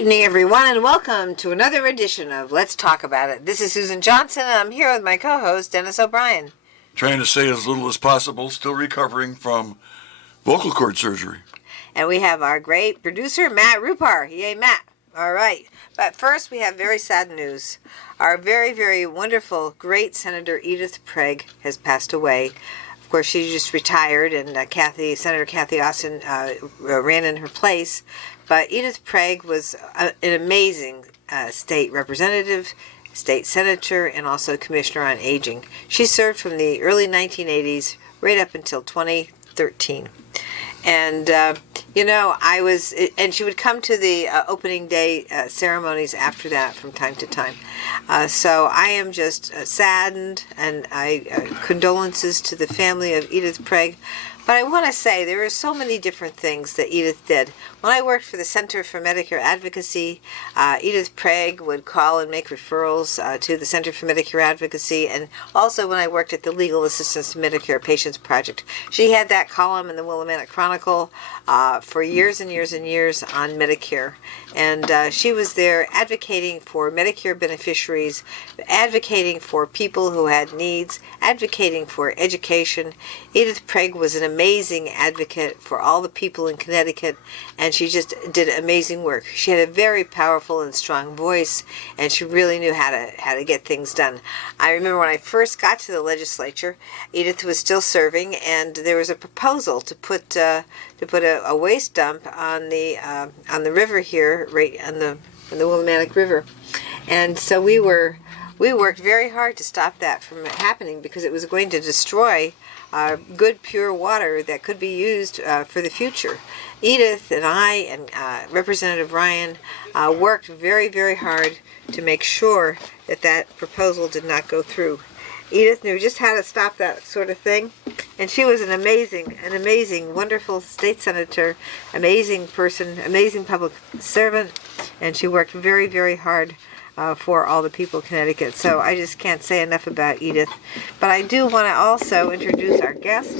evening, everyone, and welcome to another edition of Let's Talk About It. This is Susan Johnson, and I'm here with my co-host, Dennis O'Brien. Trying to say as little as possible, still recovering from vocal cord surgery. And we have our great producer, Matt Rupar. Yay, Matt. All right. But first, we have very sad news. Our very, very wonderful, great Senator Edith Pregg has passed away. Of course, she just retired, and Senator Kathy Austin ran in her place. But Edith Pregg was an amazing state representative, state senator, and also commissioner on aging. She served from the early 1980s right up until 2013. And, and she would come to the opening day ceremonies after that from time to time. So I am just saddened, and condolences to the family of Edith Pregg. But I want to say there are so many different things that Edith did. When I worked for the Center for Medicare Advocacy, Edith Pregg would call and make referrals to the Center for Medicare Advocacy, and also when I worked at the Legal Assistance to Medicare Patients Project. She had that column in the Willimantic Chronicle for years and years and years on Medicare. And she was there advocating for Medicare beneficiaries, advocating for people who had needs, advocating for education. Edith Pregg was an amazing advocate for all the people in Connecticut, and she just did amazing work. She had a very powerful and strong voice, and she really knew how to get things done. I remember when I first got to the legislature, Edith was still serving, and there was a proposal to put a waste dump on the river here, right on the Willimantic River, and so we worked very hard to stop that from happening because it was going to destroy good, pure water that could be used for the future. Edith and I and Representative Ryan worked very, very hard to make sure that proposal did not go through. Edith knew just how to stop that sort of thing, and she was an amazing, wonderful state senator, amazing person, amazing public servant, and she worked very, very hard for all the people of Connecticut. So I just can't say enough about Edith. But I do want to also introduce our guest,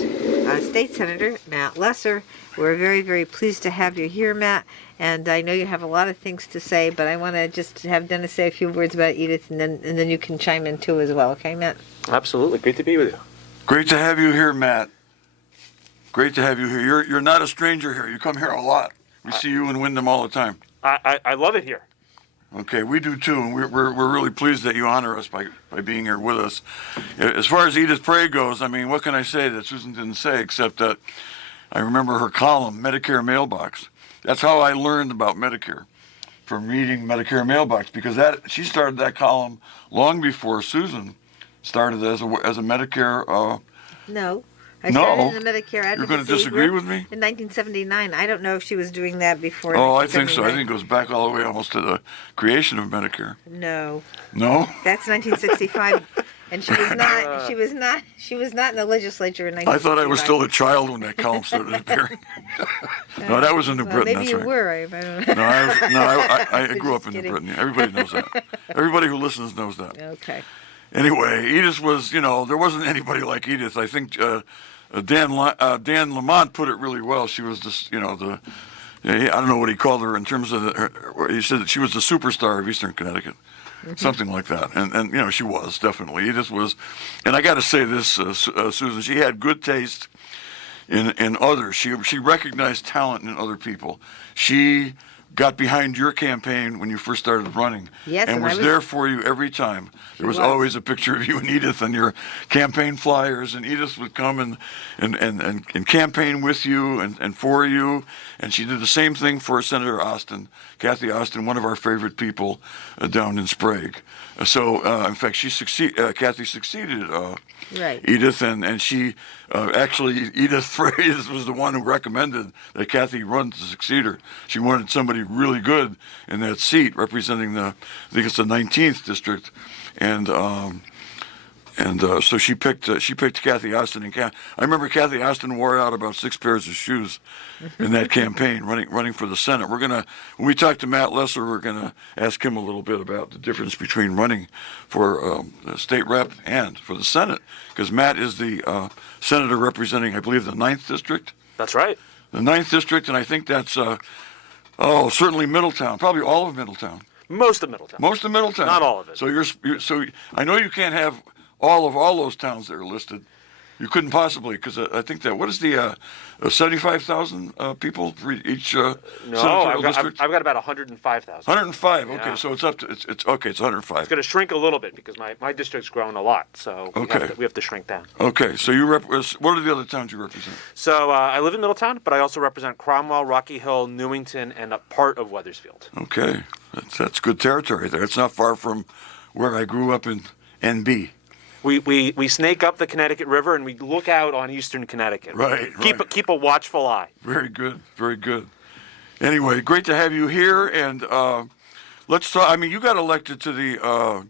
State Senator Matt Lesser. We're very, very pleased to have you here, Matt. And I know you have a lot of things to say, but I want to just have Dennis say a few words about Edith, and then you can chime in too as well. Okay, Matt? Absolutely. Great to be with you. Great to have you here, Matt. Great to have you here. You're not a stranger here. You come here a lot. We see you in Windham all the time. I love it here. Okay, we do too, and we're really pleased that you honor us by being here with us. As far as Edith Pregg goes, I mean, what can I say that Susan didn't say, except that I remember her column, Medicare Mailbox. That's how I learned about Medicare, from reading Medicare Mailbox, because she started that column long before Susan started as a Medicare. No. I started in the Medicare Advocacy. You're going to disagree with me? In 1979. I don't know if she was doing that before. Oh, I think so. I think it goes back all the way almost to the creation of Medicare. No. No? That's 1965. And she was not. She was not in the legislature in 1965. I thought I was still a child when that column started appearing. No, that was in New Britain. Maybe that's you right. were. I don't know. I grew up in New Britain. Everybody knows that. Everybody who listens knows that. Okay. Anyway, Edith was, there wasn't anybody like Edith. I think Dan Lamont put it really well. She was I don't know what he called her in terms of he said that she was the superstar of Eastern Connecticut. Mm-hmm. Something like that. And she was, definitely. Edith was, and I got to say this, Susan, she had good taste in others. She recognized talent in other people. She got behind your campaign when you first started running, yes, and was there for you every time. There was always a picture of you and Edith on your campaign flyers, and Edith would come and campaign with you and for you, and she did the same thing for Senator Austin, Kathy Austin, one of our favorite people down in Sprague. So, in fact, Kathy succeeded right. Edith, and she actually, Edith Phrase was the one who recommended that Kathy run to succeed her. She wanted somebody really good in that seat representing I think it's the 19th district, and so she picked Kathy Austin. And I remember Kathy Austin wore out about 6 pairs of shoes in that campaign, running for the Senate. When we talk to Matt Lesser, we're gonna ask him a little bit about the difference between running for the state rep and for the Senate, because Matt is the senator representing, I believe, the 9th district. That's right. The 9th district, and I think that's Oh, certainly Middletown. Probably all of Middletown. Most of Middletown. Most of Middletown. Not all of it. So so I know you can't have all those towns that are listed. You couldn't possibly, because I think that, what is the 75,000 people for each No, senatorial district? I've got about 105,000. 105. Okay, Yeah. so it's up to it's okay. It's 105. It's going to shrink a little bit because my district's grown a lot, so Okay. we have to shrink down. Okay, so what are the other towns you represent? So I live in Middletown, but I also represent Cromwell, Rocky Hill, Newington, and a part of Wethersfield. Okay, that's good territory there. It's not far from where I grew up in NB. We snake up the Connecticut River and we look out on eastern Connecticut. Right, right. Keep a watchful eye. Very good, very good. Anyway, great to have you here, and let's talk. I mean, you got elected to the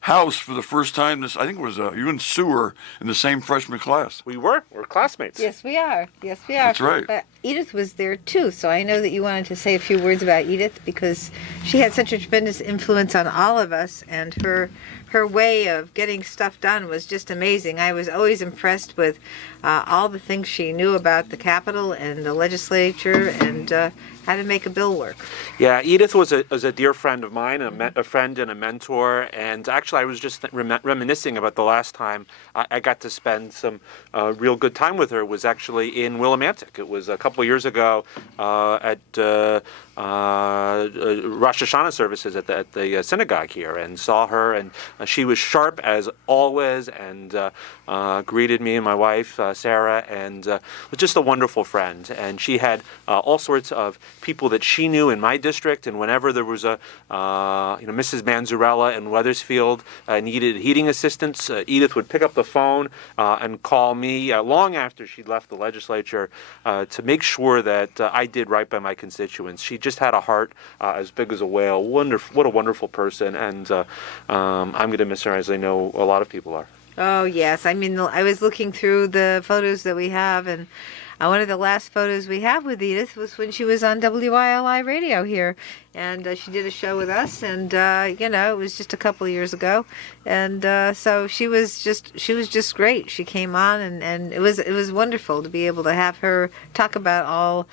House for the first time. I think it was you and Sue were in the same freshman class. We're classmates. Yes, we are. Yes, we are. That's right. But Edith was there too, so I know that you wanted to say a few words about Edith because she had such a tremendous influence on all of us, and her way of getting stuff done was just amazing. I was always impressed with all the things she knew about the Capitol and the legislature and how to make a bill work. Yeah, Edith was a dear friend of mine, a friend and a mentor. And actually, I was just reminiscing about the last time I got to spend some real good time with her was actually in Willimantic. It was a couple of years ago at Rosh Hashanah services at the synagogue here, and saw her, and she was sharp as always, and greeted me and my wife Sarah, and was just a wonderful friend. And she had all sorts of people that she knew in my district, and whenever there was a Mrs. Manzarella in Wethersfield needed heating assistance, Edith would pick up the phone and call me long after she'd left the legislature to make sure that I did right by my constituents. She just had a heart as big as a whale. What a wonderful person, and I'm going to miss her, as I know a lot of people are. Oh, yes. I mean, I was looking through the photos that we have, and one of the last photos we have with Edith was when she was on WILI radio here, and she did a show with us, and it was just a couple of years ago, and so she was just great. She came on, and it was wonderful to be able to have her talk about all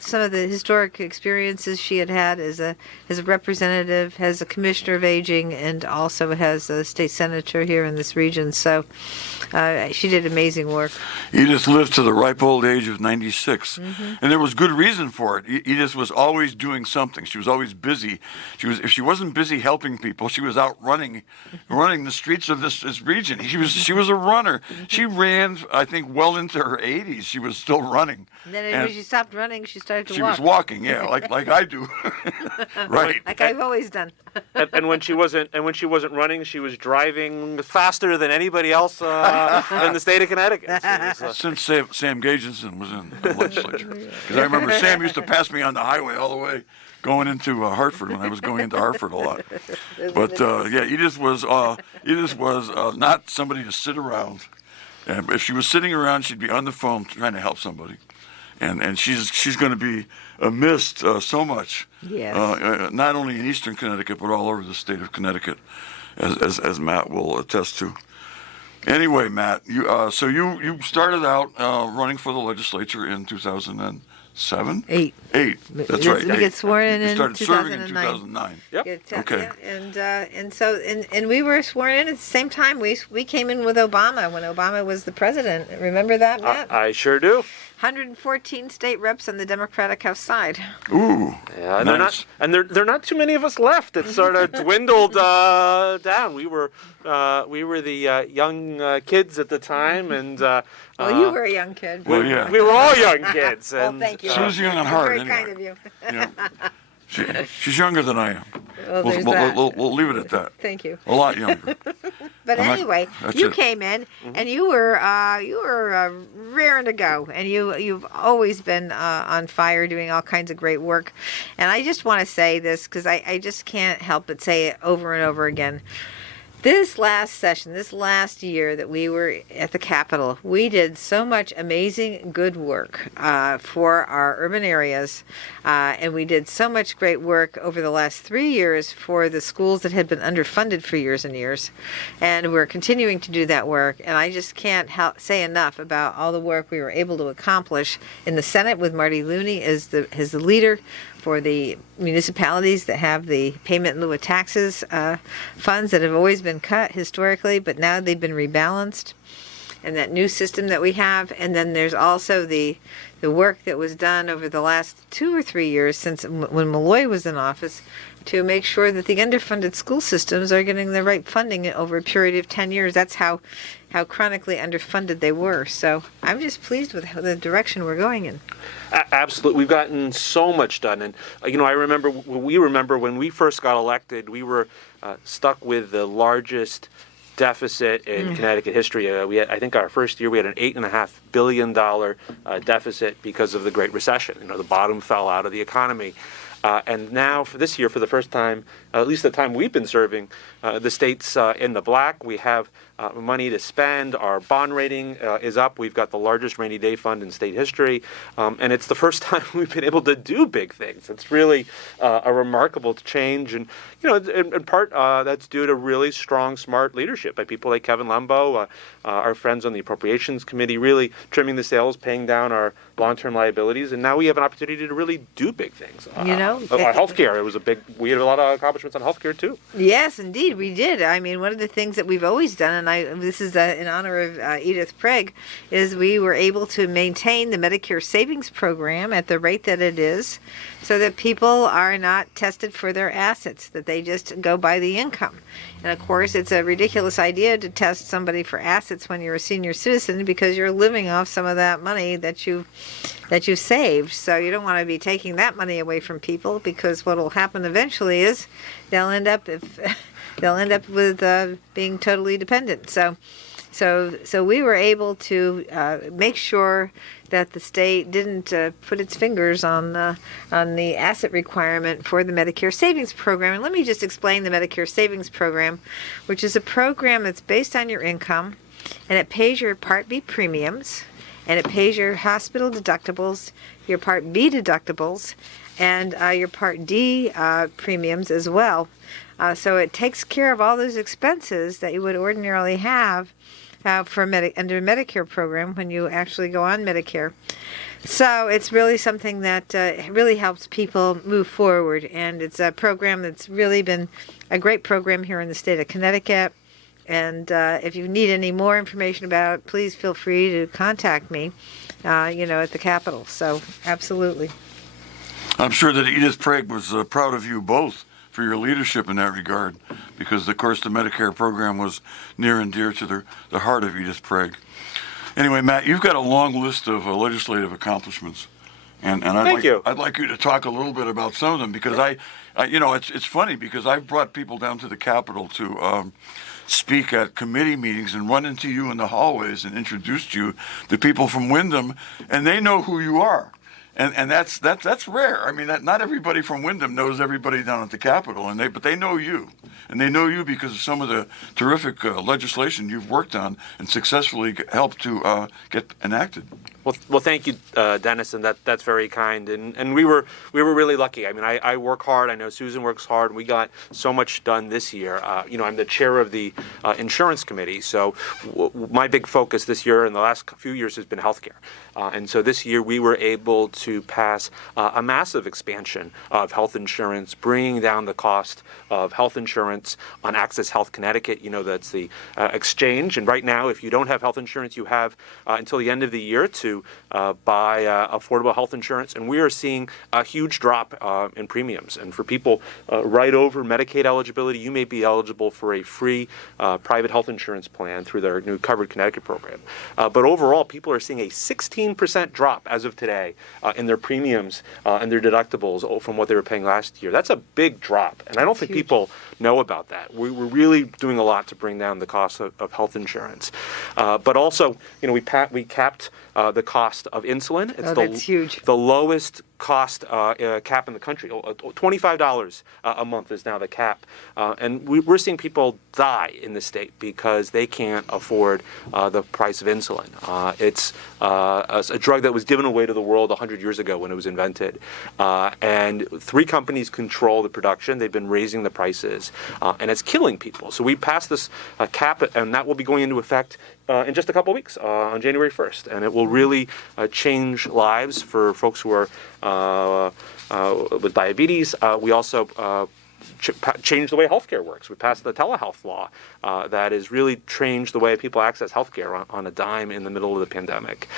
some of the historic experiences she had as a representative, as a commissioner of aging, and also as a state senator here in this region. So she did amazing work. Edith lived to the ripe old age of 96, and there was good reason for it. Edith was always doing something. She was always busy. If she wasn't busy helping people, she was out running the streets of this region. She was a runner. She ran, I think, well into her 80s. She was still running. And then when she stopped running, she started to walk. She was walking, yeah, like I do. Right. Like I've always done. and when she wasn't running, she was driving faster than anybody else in the state of Connecticut. So Since Sam Gagenson was in the legislature, because I remember Sam used to pass me on the highway all the way going into Hartford when I was going into Hartford a lot. But Edith was not somebody to sit around. And if she was sitting around, she'd be on the phone trying to help somebody. And she's going to be missed so much. Yes. Not only in Eastern Connecticut, but all over the state of Connecticut, as Matt will attest to. Anyway, Matt, you started out running for the legislature in 2007? Eight. That's right. We get sworn in You started serving in 2009. 2009. Yep. Okay. Yeah, and we were sworn in at the same time. We came in with Obama when Obama was the president. Remember that, Matt? I sure do. 114 state reps on the Democratic House side. Ooh. Yeah, and nice. they're not too many of us left. It sort of dwindled down. We were the young kids at the time, and Well, you were a young kid. Well, yeah. we were all young kids. Well, And, thank you. She was young at heart, Very anyway. kind of you. Yeah. She's younger than I am. Well, there's that. We'll leave it at that. Thank you. A lot younger. But I'm not- anyway, that's you it. came in and you were raring to go, and you've always been on fire, doing all kinds of great work. And I just want to say this because I just can't help but say it over and over again. This last session, this last year that we were at the Capitol, we did so much amazing good work for our urban areas, and we did so much great work over the last 3 years for the schools that had been underfunded for years and years, and we're continuing to do that work. And I just can't say enough about all the work we were able to accomplish in the Senate with Marty Looney as the leader, for the municipalities that have the payment in lieu of taxes funds that have always been cut historically, but now they've been rebalanced, and that new system that we have. And then there's also the work that was done over the last 2 or 3 years since when Malloy was in office to make sure that the underfunded school systems are getting the right funding over a period of 10 years. That's how chronically underfunded they were. So I'm just pleased with the direction we're going in. Absolutely. We've gotten so much done. And, I remember when we first got elected, we were stuck with the largest deficit in Connecticut history. I think our first year we had an $8.5 billion deficit because of the Great Recession. The bottom fell out of the economy. And now for this year, for the first time, at least the time we've been serving, the state's in the black. We have money to spend. Our bond rating is up. We've got the largest rainy day fund in state history. And it's the first time we've been able to do big things. It's really a remarkable change. And, in part, that's due to really strong, smart leadership by people like Kevin Lembo, our friends on the Appropriations Committee, really trimming the sails, paying down our long-term liabilities. And now we have an opportunity to really do big things. Healthcare, we had a lot of accomplishments on healthcare, too. Yes, indeed, we did. I mean, one of the things that we've always done, and this is in honor of Edith Prague, is we were able to maintain the Medicare Savings Program at the rate that it is, so that people are not tested for their assets, that they just go by the income. And of course, it's a ridiculous idea to test somebody for assets when you're a senior citizen, because you're living off some of that money that you saved. So you don't want to be taking that money away from people, because what will happen eventually is they'll end up with being totally dependent. So we were able to make sure that the state didn't put its fingers on the asset requirement for the Medicare Savings Program. And let me just explain the Medicare Savings Program, which is a program that's based on your income, and it pays your Part B premiums, and it pays your hospital deductibles, your Part B deductibles, and your Part D premiums as well. So it takes care of all those expenses that you would ordinarily have under a Medicare program when you actually go on Medicare. So it's really something that really helps people move forward, and it's a program that's really been a great program here in the state of Connecticut. And if you need any more information about it, please feel free to contact me, at the Capitol. So absolutely. I'm sure that Edith Prague was proud of you both for your leadership in that regard, because, of course, the Medicare program was near and dear to the heart of Edith Prague. Anyway, Matt, you've got a long list of legislative accomplishments, and I'd like you to talk a little bit about some of them, because it's funny, because I've brought people down to the Capitol to speak at committee meetings and run into you in the hallways and introduced you to people from Wyndham, and they know who you are. And that's rare. I mean, not everybody from Wyndham knows everybody down at the Capitol, but they know you, and they know you because of some of the terrific legislation you've worked on and successfully helped to get enacted. Well, thank you, Dennis, and that's very kind. And we were really lucky. I mean, I work hard. I know Susan works hard. And we got so much done this year. I'm the chair of the insurance committee, so my big focus this year and the last few years has been healthcare. And so this year we were able to pass a massive expansion of health insurance, bringing down the cost of health insurance on Access Health Connecticut. That's the exchange. And right now, if you don't have health insurance, you have until the end of the year to buy affordable health insurance. And we are seeing a huge drop in premiums. And for people right over Medicaid eligibility, you may be eligible for a free private health insurance plan through their new Covered Connecticut program. But overall, people are seeing a 16% drop as of today in their premiums and their deductibles from what they were paying last year. That's a big drop, and I don't think people know about that. We're really doing a lot to bring down the cost of health insurance. But also, we capped the cost of insulin. That's huge. The lowest cost cap in the country. $25 a month is now the cap. And we're seeing people die in the state because they can't afford the price of insulin. It's a drug that was given away to the world 100 years ago when it was invented. And 3 companies control the production. They've been raising the prices, and it's killing people. So we passed this cap, and that will be going into effect in just a couple of weeks, on January 1st. And it will really change lives for folks who are with diabetes. We also changed the way healthcare works. We passed the telehealth law that has really changed the way people access healthcare on a dime in the middle of the pandemic.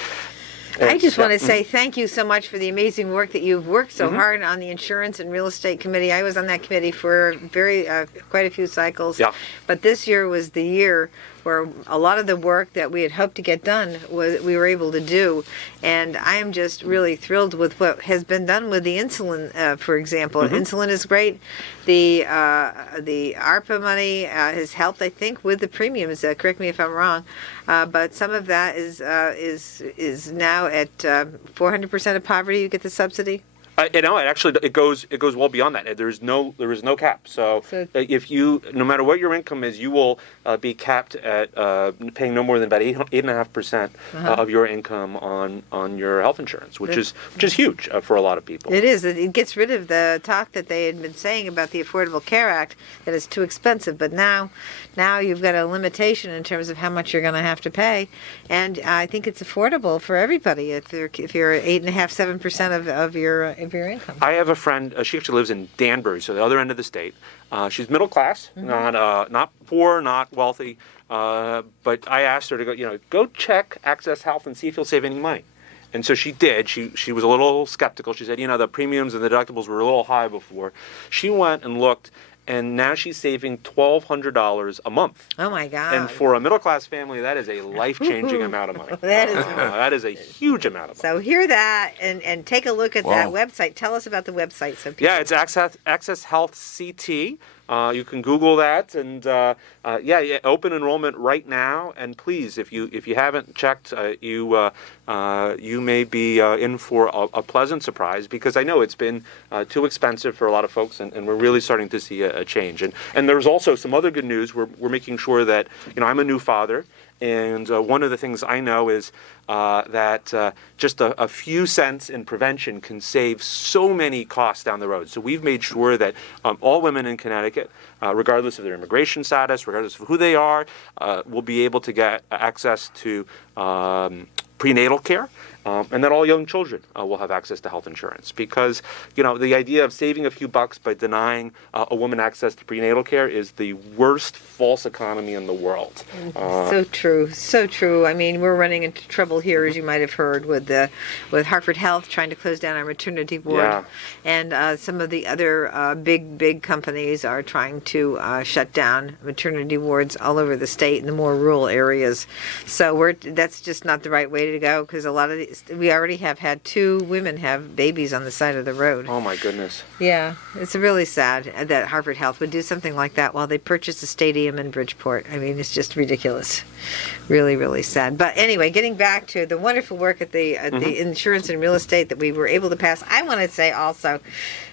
I just want to say thank you so much for the amazing work that you've worked so hard on the Insurance and Real Estate Committee. I was on that committee for quite a few cycles. Yeah. But this year was the year where a lot of the work that we had hoped to get done we were able to do, and I am just really thrilled with what has been done with the insulin, for example. Insulin is great. The ARPA money has helped, I think, with the premiums. Correct me if I'm wrong, but some of that is now at 400% of poverty. You get the subsidy. It goes well beyond that. There is no cap. So if you, no matter what your income is, you will be capped at paying no more than about 8.5% of your income on your health insurance, which is huge for a lot of people. It is. It gets rid of the talk that they had been saying about the Affordable Care Act that it's too expensive. But now you've got a limitation in terms of how much you're going to have to pay, and I think it's affordable for everybody if you're 8.5-7% of your income. I have a friend. She actually lives in Danbury, so the other end of the state. She's middle class, not poor, not wealthy. But I asked her to go check Access Health and see if you'll save any money. And so she did. She was a little skeptical. She said, the premiums and the deductibles were a little high before. She went and looked, and now she's saving $1,200 a month. Oh my God! And for a middle-class family, that is a life-changing amount of money. That is a huge amount of money. So hear that and take a look at that website. Tell us about the website. It's Access Health CT. You can Google that, and open enrollment right now. And please, if you haven't checked, you may be in for a pleasant surprise, because I know it's been too expensive for a lot of folks, and we're really starting to see a change. And there's also some other good news. We're making sure that I'm a new father. And one of the things I know is that just a few cents in prevention can save so many costs down the road. So we've made sure that all women in Connecticut, regardless of their immigration status, regardless of who they are, will be able to get access to prenatal care. And that all young children will have access to health insurance, because the idea of saving a few bucks by denying a woman access to prenatal care is the worst false economy in the world. So true. I mean, we're running into trouble here, as you might have heard, with Hartford Health trying to close down our maternity ward, and some of the other big companies are trying to shut down maternity wards all over the state in the more rural areas. So that's just not the right way to go, because a lot of we already have had 2 women have babies on the side of the road. Oh my goodness. Yeah, it's really sad that Hartford Health would do something like that while they purchased a stadium in Bridgeport. I mean, it's just ridiculous. Really, really sad. But anyway, getting back to the wonderful work at the Insurance and Real Estate that we were able to pass, I want to say also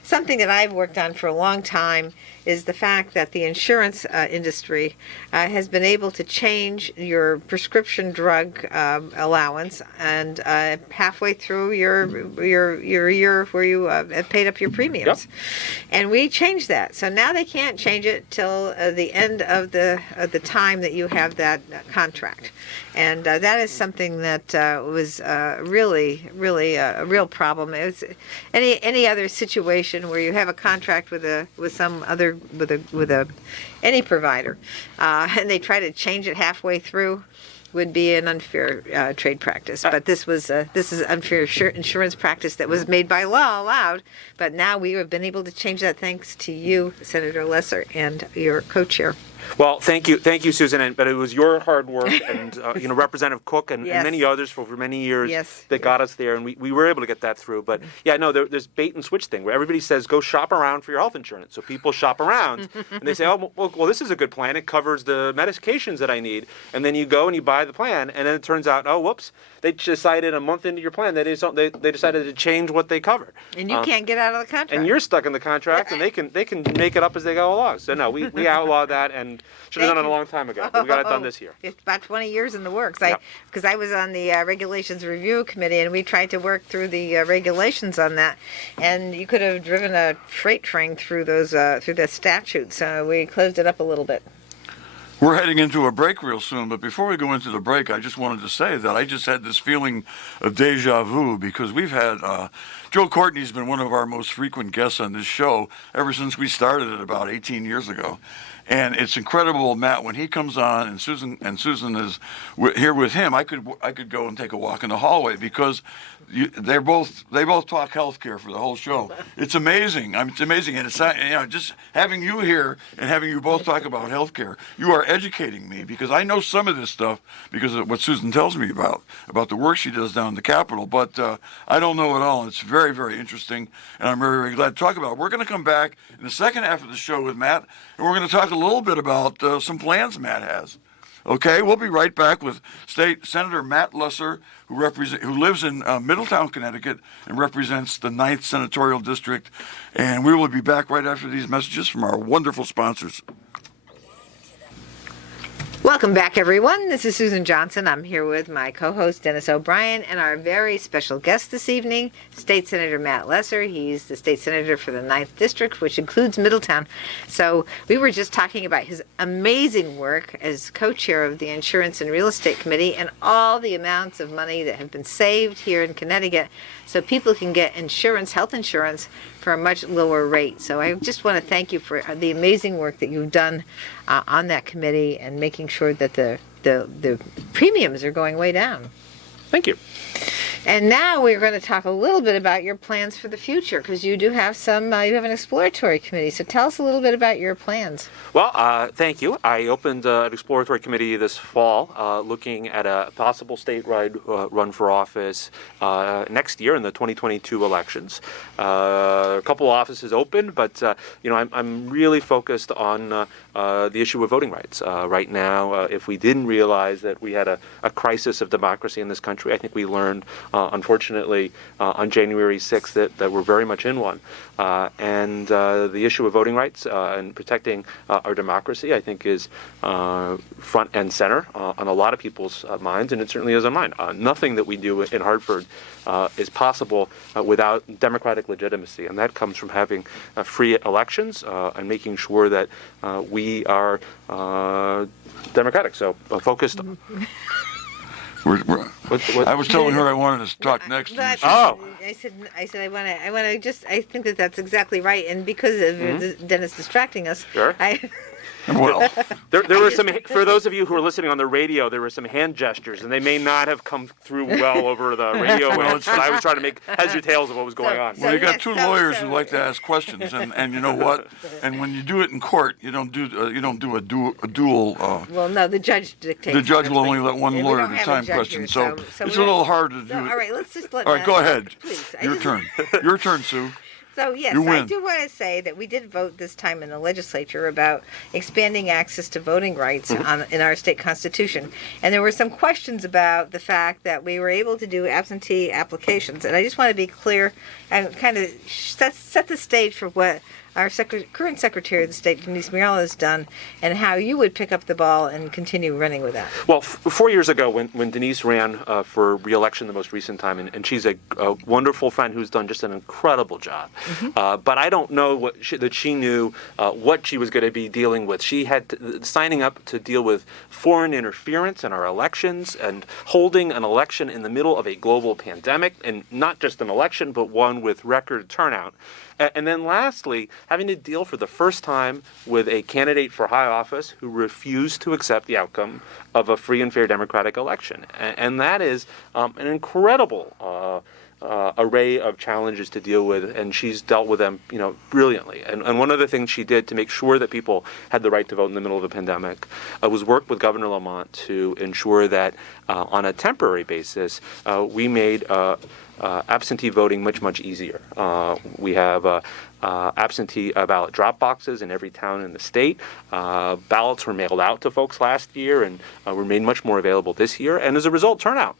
something that I've worked on for a long time is the fact that the insurance industry has been able to change your prescription drug allowance, and halfway through your year where you have paid up your premiums. Yep. And we changed that. So now they can't change it till the end of the time that you have that contract. And that is something that was really a real problem. It was any other situation where you have a contract with any provider, and they try to change it halfway through, would be an unfair trade practice. But this is unfair insurance practice that was made by law allowed. But now we have been able to change that thanks to you, Senator Lesser, and your co-chair. Well, thank you, Susan. But it was your hard work, and Representative Cook and many others for many years that got us there, and we were able to get that through. But there's bait and switch thing where everybody says go shop around for your health insurance. So people shop around, and they say, oh, well, this is a good plan. It covers the medications that I need, and then you go and you buy the plan, and then it turns out, oh, whoops, they decided a month into your plan that they decided to change what they cover, and you can't get out of the contract, and you're stuck in the contract, and they can make it up as they go along. So no, we outlawed that, and should have done it a long time ago. But we got it done this year. It's about 20 years in the works. Because I was on the Regulations Review Committee, and we tried to work through the regulations on that. And you could have driven a freight train through those through the statutes. We closed it up a little bit. We're heading into a break real soon, but before we go into the break, I just wanted to say that I just had this feeling of deja vu because we've had Joe Courtney's been one of our most frequent guests on this show ever since we started it about 18 years ago. And it's incredible, Matt, when he comes on and Susan is here with him, I could go and take a walk in the hallway because they both talk healthcare for the whole show. It's amazing. I mean, it's amazing, and it's just having you here and having you both talk about healthcare. You are educating me because I know some of this stuff because of what Susan tells me about the work she does down in the Capitol, but I don't know it all. And it's very, very interesting, and I'm very, very glad to talk about it. We're going to come back in the second half of the show with Matt, and we're going to talk a little bit about some plans Matt has. Okay, we'll be right back with State Senator Matt Lesser, who lives in Middletown, Connecticut, and represents the 9th Senatorial District. And we will be back right after these messages from our wonderful sponsors. Welcome back, everyone. This is Susan Johnson. I'm here with my co-host, Dennis O'Brien, and our very special guest this evening, State Senator Matt Lesser. He's the state senator for the 9th District, which includes Middletown. So we were just talking about his amazing work as co-chair of the Insurance and Real Estate Committee and all the amounts of money that have been saved here in Connecticut so people can get insurance, health insurance, for a much lower rate. So I just want to thank you for the amazing work that you've done on that committee and making sure that the premiums are going way down. Thank you. And now we're going to talk a little bit about your plans for the future because you do have you have an exploratory committee. So tell us a little bit about your plans. Well, thank you. I opened an exploratory committee this fall looking at a possible statewide run for office next year in the 2022 elections. A couple offices open, but I'm really focused on the issue of voting rights. Right now, if we didn't realize that we had a crisis of democracy in this country, I think we learned, unfortunately, on January 6th that we're very much in one. And the issue of voting rights and protecting our democracy, I think, is front and center on a lot of people's minds, and it certainly is on mine. Nothing that we do in Hartford is possible without democratic legitimacy, and that comes from having free elections and making sure that we are democratic. So focused. I was telling her I wanted to talk next. Oh. I said I think that's exactly right. And because of Dennis distracting us, sure. Well, there were some, for those of you who are listening on the radio, there were some hand gestures, and they may not have come through well over the radio waves, but I was trying to make heads or tails of what was going on. Well, you got two lawyers who like to ask questions, and you know what? And when you do it in court, you don't do a dual. Well, no, the judge dictates. The judge will only let one lawyer at a time question, so it's a little hard to do. All right, let's just let. All right, go ahead. Please. Your turn. Your turn, Sue. So, yes, I do want to say that we did vote this time in the legislature about expanding access to voting rights in our state constitution. And there were some questions about the fact that we were able to do absentee applications. And I just want to be clear and kind of set the stage for what our current Secretary of the State, Denise Mirella, has done, and how you would pick up the ball and continue running with that. Well, 4 years ago, when Denise ran for re-election the most recent time, and she's a wonderful friend who's done just an incredible job, but I don't know that she knew what she was going to be dealing with. She had signing up to deal with foreign interference in our elections and holding an election in the middle of a global pandemic, and not just an election, but one with record turnout. And then lastly, having to deal for the first time with a candidate for high office who refused to accept the outcome of a free and fair democratic election. And that is an incredible array of challenges to deal with, and she's dealt with them, brilliantly. And one of the things she did to make sure that people had the right to vote in the middle of a pandemic was work with Governor Lamont to ensure that on a temporary basis, we made absentee voting much easier. We have absentee ballot drop boxes in every town in the state. Ballots were mailed out to folks last year and were made much more available this year. And as a result, turnout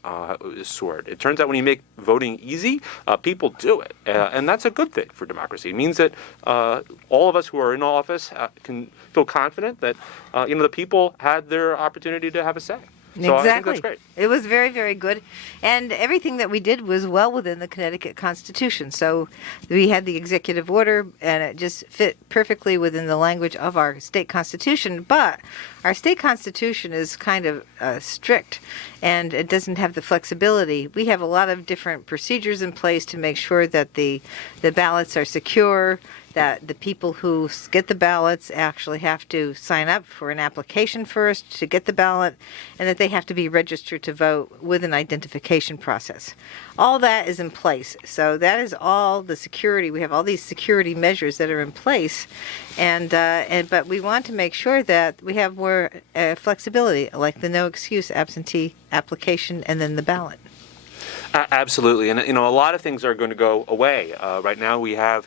soared. It turns out when you make voting easy, people do it. And that's a good thing for democracy. It means that all of us who are in office can feel confident that the people had their opportunity to have a say. So I think that's great. It was very, very good. And everything that we did was well within the Connecticut Constitution. So we had the executive order, and it just fit perfectly within the language of our state constitution. But our state constitution is kind of strict, and it doesn't have the flexibility. We have a lot of different procedures in place to make sure that the ballots are secure, that the people who get the ballots actually have to sign up for an application first to get the ballot, and that they have to be registered to vote with an identification process. All that is in place. So that is all the security. We have all these security measures that are in place, but we want to make sure that we have more flexibility, like the no excuse absentee application and then the ballot. Absolutely, and a lot of things are going to go away. Right now, we have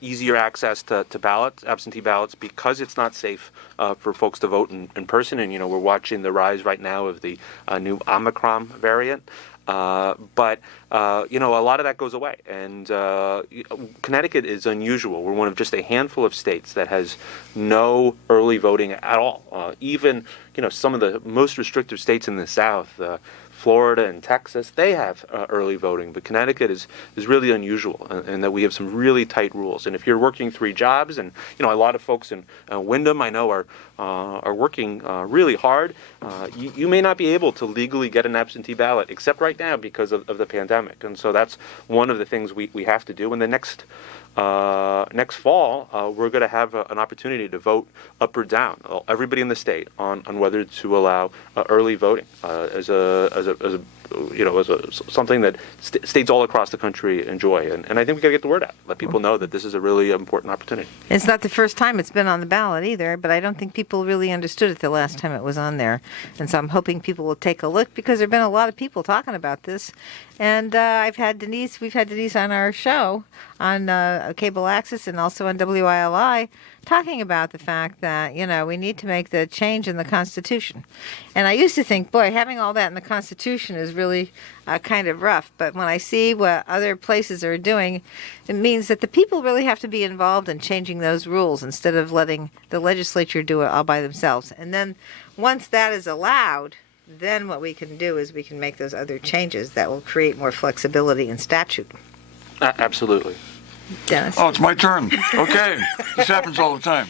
easier access to ballots, absentee ballots, because it's not safe for folks to vote in person. And we're watching the rise right now of the new Omicron variant. But a lot of that goes away, and Connecticut is unusual. We're one of just a handful of states that has no early voting at all. Even some of the most restrictive states in the South, Florida and Texas, they have early voting, but Connecticut is really unusual in that we have some really tight rules. And if you're working 3 jobs, and a lot of folks in Wyndham I know are working really hard, you may not be able to legally get an absentee ballot, except right now because of the pandemic. And so that's one of the things we have to do. And the next fall, we're going to have an opportunity to vote up or down, everybody in the state, on whether to allow early voting as something that states all across the country enjoy. And I think we got to get the word out, let people know that this is a really important opportunity. It's not the first time it's been on the ballot either, but I don't think people really understood it the last time it was on there. And so I'm hoping people will take a look, because there have been a lot of people talking about this. And we've had Denise on our show on Cable Access and also on WILI, talking about the fact that, we need to make the change in the Constitution. And I used to think, boy, having all that in the Constitution is really kind of rough. But when I see what other places are doing, it means that the people really have to be involved in changing those rules instead of letting the legislature do it all by themselves. And then once that is allowed, then what we can do is we can make those other changes that will create more flexibility in statute. Absolutely. Dennis? Oh, it's my turn. Okay. This happens all the time.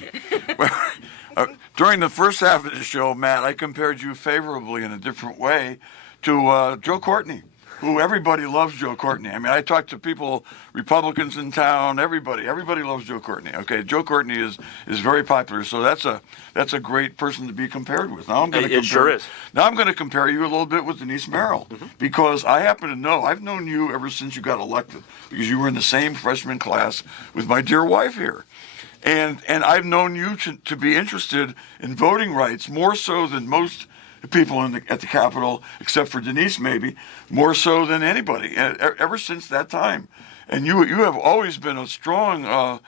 During the first half of the show, Matt, I compared you favorably in a different way to Joe Courtney, who everybody loves Joe Courtney. I mean, I talk to people, Republicans in town, everybody loves Joe Courtney. Okay, Joe Courtney is very popular, so that's a great person to be compared with. Now I'm going to It sure is. Now I'm going to compare you a little bit with Denise Merrill, because I happen to know, I've known you ever since you got elected, because you were in the same freshman class with my dear wife here. And I've known you to be interested in voting rights more so than most people at the Capitol, except for Denise maybe, more so than anybody, ever since that time. And you have always been a strong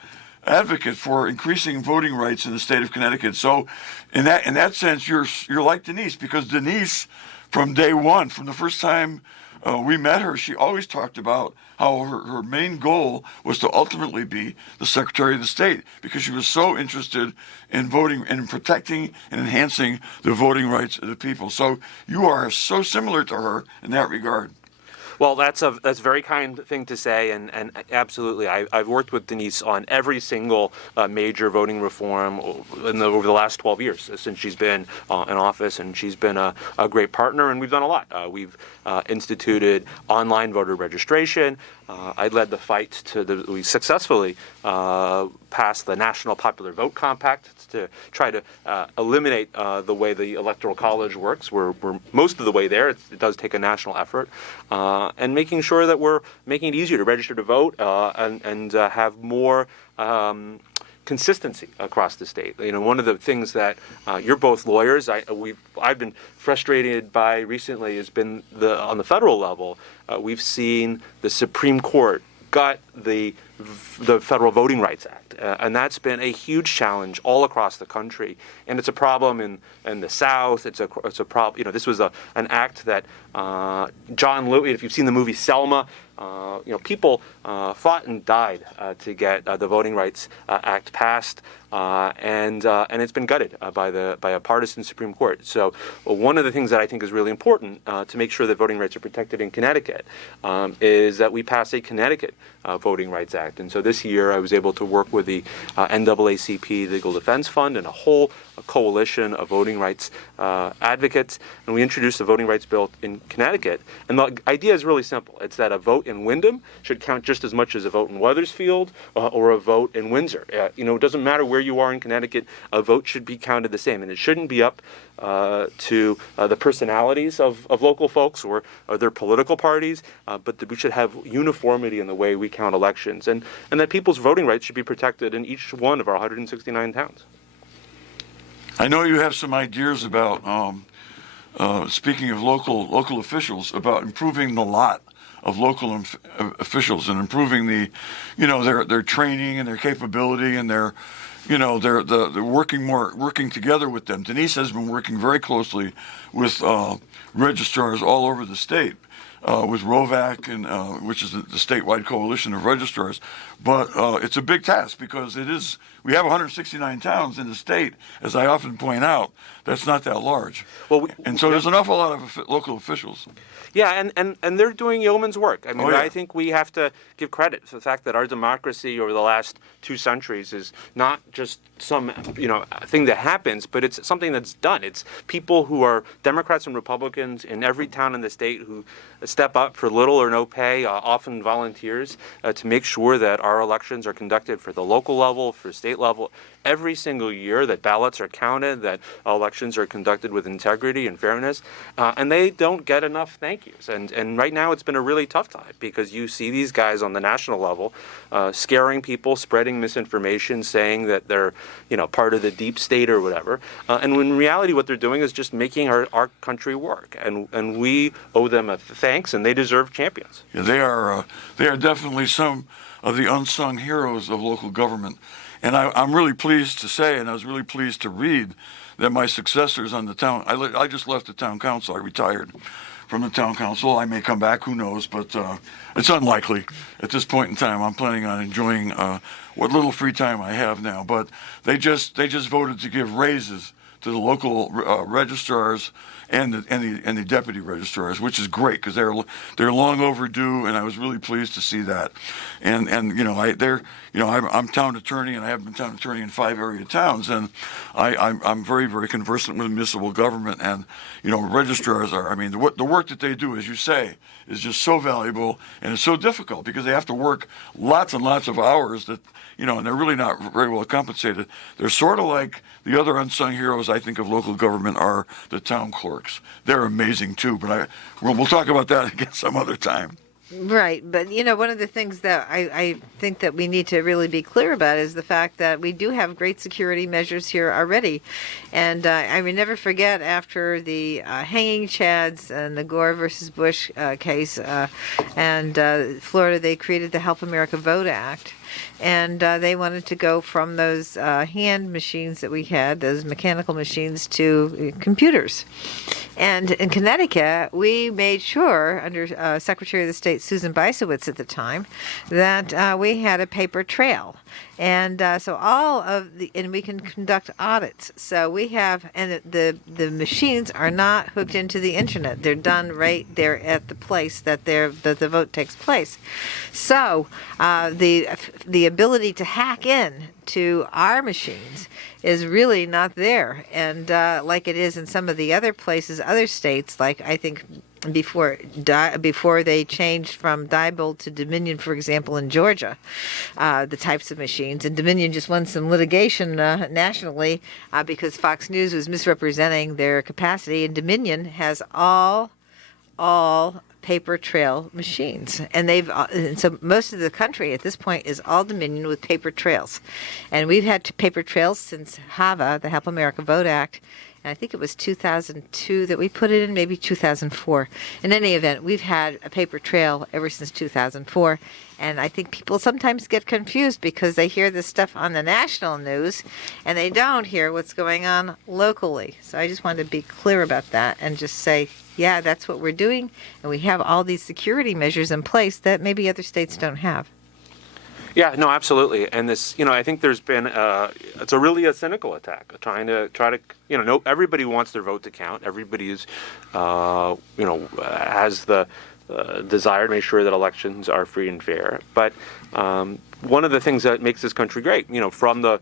advocate for increasing voting rights in the state of Connecticut. So in that sense, you're like Denise, because Denise, from day one, from the first time we met her, she always talked about how her main goal was to ultimately be the Secretary of the State, because she was so interested in voting and in protecting and enhancing the voting rights of the people. So you are so similar to her in that regard. Well, that's a very kind thing to say, and absolutely, I've worked with Denise on every single major voting reform over the last 12 years since she's been in office, and she's been a great partner, and we've done a lot. We've instituted online voter registration. I led the fight we successfully passed the National Popular Vote Compact to try to eliminate the way the Electoral College works. We're most of the way there. It does take a national effort. And making sure that we're making it easier to register to vote and have more consistency across the state. One of the things that you're both lawyers. I've been frustrated by recently has been on the federal level. We've seen the Supreme Court gut the Federal Voting Rights Act, and that's been a huge challenge all across the country. And it's a problem in the South. It's a problem. This was an act that John Lewis. If you've seen the movie Selma, people fought and died to get the Voting Rights Act passed, and it's been gutted by a partisan Supreme Court. So one of the things that I think is really important to make sure that voting rights are protected in Connecticut is that we pass a Connecticut Voting Rights Act. And so this year I was able to work with the NAACP Legal Defense Fund and a whole coalition of voting rights advocates, and we introduced the voting rights bill in Connecticut. And the idea is really simple. It's that a vote in Wyndham should count just as much as a vote in Wethersfield or a vote in Windsor. It doesn't matter where you are in Connecticut, a vote should be counted the same, and it shouldn't be up to the personalities of local folks or their political parties, but that we should have uniformity in the way we count elections, and that people's voting rights should be protected in each one of our 169 towns. I know you have some ideas about, speaking of local officials, about improving the lot of local officials and improving their training and their capability and they're working together with them. Denise has been working very closely with registrars all over the state, with ROVAC, and which is the statewide coalition of registrars. But it's a big task because we have 169 towns in the state, as I often point out. That's not that large. Well, so there's an awful lot of local officials. Yeah, and they're doing yeoman's work. I mean, yeah. I think we have to give credit for the fact that our democracy over the last 2 centuries is not just some thing that happens, but it's something that's done. It's people who are Democrats and Republicans in every town in the state who step up for little or no pay, often volunteers, to make sure that our elections are conducted for the local level, for state level, every single year, that ballots are counted, that elections are conducted with integrity and fairness, and they don't get enough thank yous. And right now it's been a really tough time because you see these guys on the national level scaring people, spreading misinformation, saying that they're part of the deep state or whatever, and in reality what they're doing is just making our country work, and we owe them a thanks, and they deserve champions. Yeah, they are definitely some of the unsung heroes of local government. And I'm really pleased to say, and I was really pleased to read, that my successors on the town, I just left the town council. I retired from the town council. I may come back, who knows, but it's unlikely at this point in time. I'm planning on enjoying what little free time I have now. But they just voted to give raises to the local registrars and the deputy registrars, which is great because they're long overdue, and I was really pleased to see that. And I'm town attorney, and I have been town attorney in 5 area towns, and I'm very, very conversant with municipal government, and registrars are. I mean, the work that they do, as you say, is just so valuable, and it's so difficult because they have to work lots and lots of hours that. And they're really not very well compensated. They're sort of like the other unsung heroes, I think, of local government are the town clerks. They're amazing, too, but we'll talk about that again some other time. Right, but one of the things that I think that we need to really be clear about is the fact that we do have great security measures here already, and I will never forget after the hanging chads and the Gore versus Bush case, and Florida, they created the Help America Vote Act. And they wanted to go from those hand machines that we had, those mechanical machines, to computers. And in Connecticut, we made sure, under Secretary of the State Susan Bysowitz at the time, that we had a paper trail. And so and we can conduct audits. So we have, and the machines are not hooked into the internet. They're done right there at the place that the vote takes place. So the ability to hack in to our machines is really not there. And like it is in some of the other places, other states, like I think before they changed from Diebold to Dominion, for example, in Georgia, the types of machines. And Dominion just won some litigation nationally because Fox News was misrepresenting their capacity. And Dominion has all paper trail machines, and so most of the country at this point is all Dominion with paper trails, and we've had paper trails since HAVA, the Help America Vote Act, and I think it was 2002 that we put it in, maybe 2004. In any event, we've had a paper trail ever since 2004, and I think people sometimes get confused because they hear this stuff on the national news and they don't hear what's going on locally. So I just wanted to be clear about that and just say, yeah, that's what we're doing, and we have have all these security measures in place that maybe other states don't have. Yeah, no, absolutely. And this, I think there's been, it's really a cynical attack, try to, no, everybody wants their vote to count. Everybody is, has the desire to make sure that elections are free and fair. But one of the things that makes this country great, from the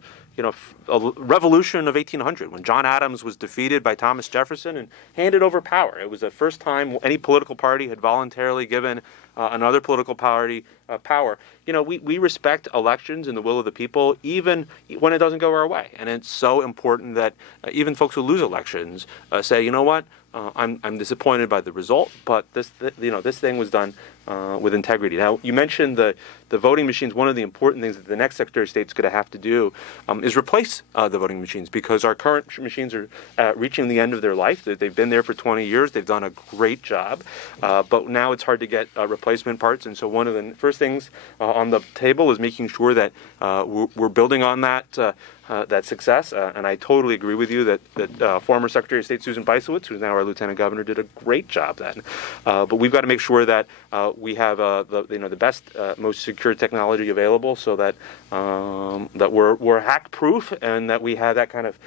revolution of 1800, when John Adams was defeated by Thomas Jefferson and handed over power. It was the first time any political party had voluntarily given another political party power. We respect elections and the will of the people, even when it doesn't go our way. And it's so important that even folks who lose elections say, you know what, I'm disappointed by the result, but this thing was done with integrity. Now, you mentioned the voting machines. One of the important things that the next Secretary of State's going to have to do is replace the voting machines, because our current machines are reaching the end of their life. They've been there for 20 years. They've done a great job, but now it's hard to get replacement parts. And so one of the first things on the table is making sure that we're building on that success. And I totally agree with you that former Secretary of State Susan Bysiewicz, who's now our Lieutenant Governor, did a great job then. But we've got to make sure that we have the best, most secure technology available, so that that we're hack proof, and that we have that kind of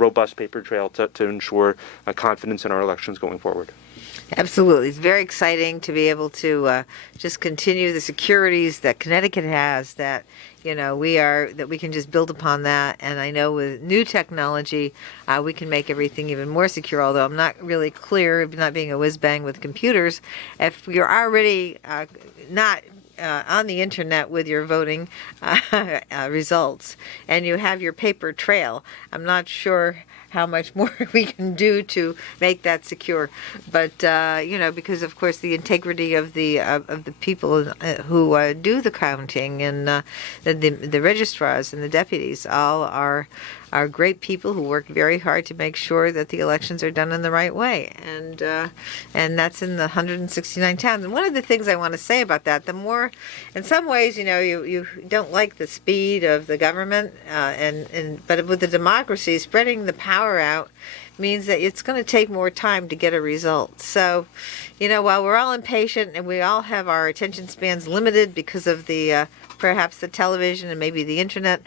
robust paper trail to ensure confidence in our elections going forward. Absolutely. It's very exciting to be able to just continue the securities that Connecticut has, that we can just build upon that. And I know with new technology, we can make everything even more secure, although I'm not really clear, not being a whiz-bang with computers, if you're already not on the internet with your voting results and you have your paper trail, I'm not sure how much more we can do to make that secure, but because of course the integrity of the people who do the counting, and the registrars and the deputies all are great people who work very hard to make sure that the elections are done in the right way, and that's in the 169 towns. And one of the things I want to say about that, the more, in some ways, you don't like the speed of the government, but with the democracy, spreading the power out means that it's going to take more time to get a result. So, while we're all impatient and we all have our attention spans limited because of the perhaps the television and maybe the internet,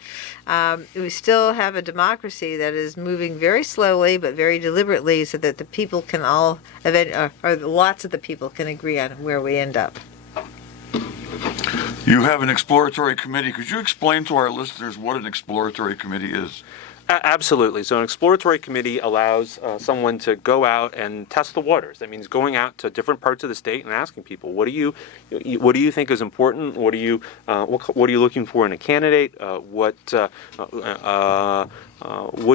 we still have a democracy that is moving very slowly but very deliberately, so that the people can all, or lots of the people can agree on where we end up. You have an exploratory committee. Could you explain to our listeners what an exploratory committee is? Absolutely. So an exploratory committee allows someone to go out and test the waters. That means going out to different parts of the state and asking people, what do you think is important? What are you looking for in a candidate? What do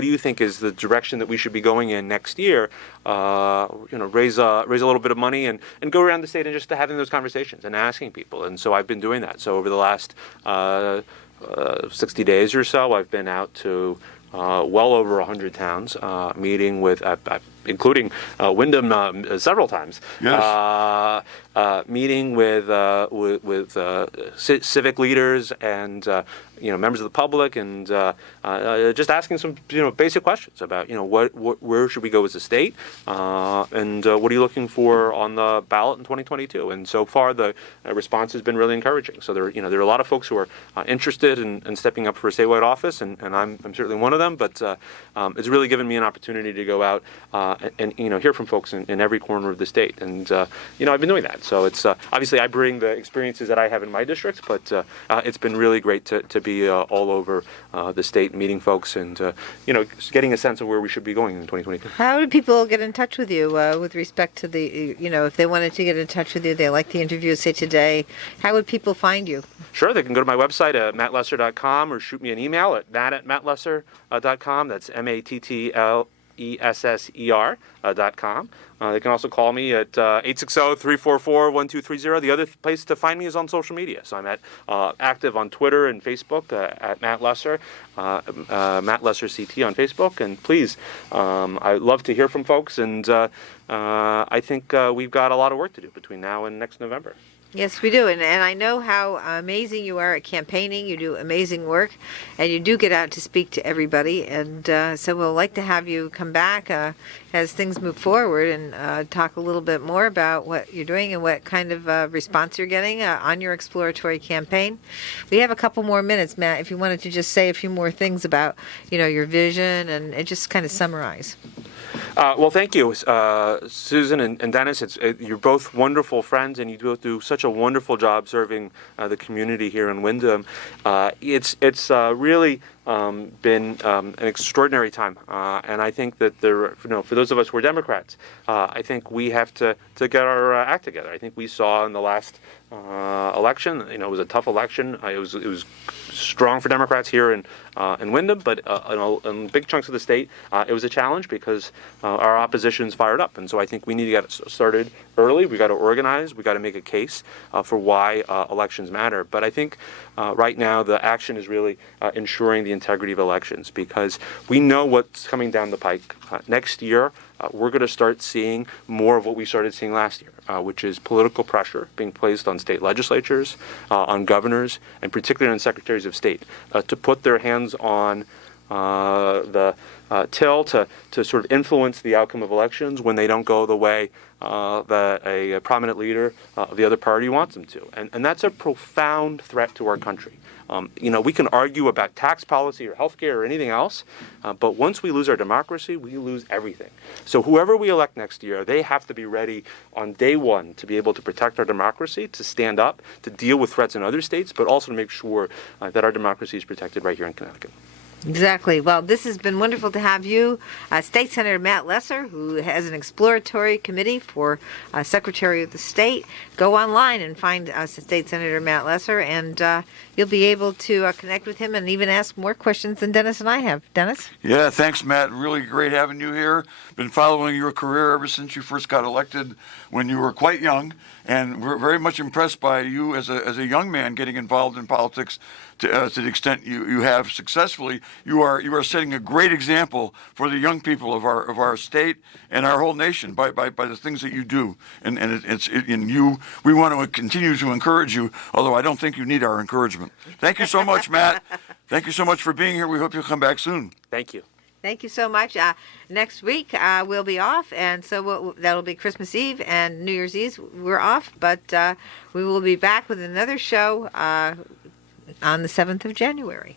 you think is the direction that we should be going in next year? Raise a little bit of money and go around the state and just having those conversations and asking people. And so I've been doing that. So over the last 60 days or so, I've been out to well over 100 towns, meeting with, including Wyndham several times. Yes. Meeting with civic leaders and members of the public, and just asking some basic questions about where should we go as a state, and what are you looking for on the ballot in 2022? And so far the response has been really encouraging. So there are a lot of folks who are interested in stepping up for a statewide office, and I'm certainly one of them. But it's really given me an opportunity to go out and hear from folks in every corner of the state, and I've been doing that. So it's obviously I bring the experiences that I have in my district, but it's been really great to be all over the state, meeting folks, and getting a sense of where we should be going in 2022. How do people get in touch with you with respect to the, if they wanted to get in touch with you, they like the interview, say today, how would people find you? Sure, they can go to my website at mattlesser.com or shoot me an email at matt@mattlesser.com. That's MATTLESSER.com. They can also call me at 860-344-1230. The other place to find me is on social media. So I'm active on Twitter and Facebook at Matt Lesser, Matt Lesser CT on Facebook. And please, I love to hear from folks. And I think we've got a lot of work to do between now and next November. Yes, we do. And I know how amazing you are at campaigning. You do amazing work, and you do get out to speak to everybody. And so we'll like to have you come back as things move forward and talk a little bit more about what you're doing and what kind of response you're getting on your exploratory campaign. We have a couple more minutes, Matt, if you wanted to just say a few more things about, your vision and just kind of summarize. Well, thank you, Susan and Dennis. You're both wonderful friends, and you both do such a wonderful job serving the community here in Windham. It's really been an extraordinary time, and I think that for those of us who are Democrats, I think we have to get our act together. I think we saw in the last election, it was a tough election. It was strong for Democrats here in Windham, but in big chunks of the state, it was a challenge because our opposition's fired up, and so I think we need to get started early. We got to organize. We got to make a case for why elections matter. But I think right now the action is really ensuring the integrity of elections, because we know what's coming down the pike. Next year, we're going to start seeing more of what we started seeing last year, which is political pressure being placed on state legislatures, on governors, and particularly on secretaries of state to put their hands on the till to sort of influence the outcome of elections when they don't go the way that a prominent leader of the other party wants them to. And that's a profound threat to our country. We can argue about tax policy or healthcare or anything else, but once we lose our democracy, we lose everything. So whoever we elect next year, they have to be ready on day one to be able to protect our democracy, to stand up, to deal with threats in other states, but also to make sure that our democracy is protected right here in Connecticut. Exactly. Well, this has been wonderful to have you, State Senator Matt Lesser, who has an exploratory committee for Secretary of the State. Go online and find State Senator Matt Lesser, and you'll be able to connect with him and even ask more questions than Dennis and I have. Dennis? Yeah, thanks, Matt. Really great having you here. Been following your career ever since you first got elected when you were quite young, and we're very much impressed by you as a young man getting involved in politics to the extent you have successfully. You are setting a great example for the young people of our state and our whole nation by the things that you do, and we want to continue to encourage you, although I don't think you need our encouragement. Thank you so much, Matt. Thank you so much for being here. We hope you'll come back soon. Thank you. Thank you so much. Next week we'll be off, and so that'll be Christmas Eve and New Year's Eve. We're off, but we will be back with another show on the 7th of January.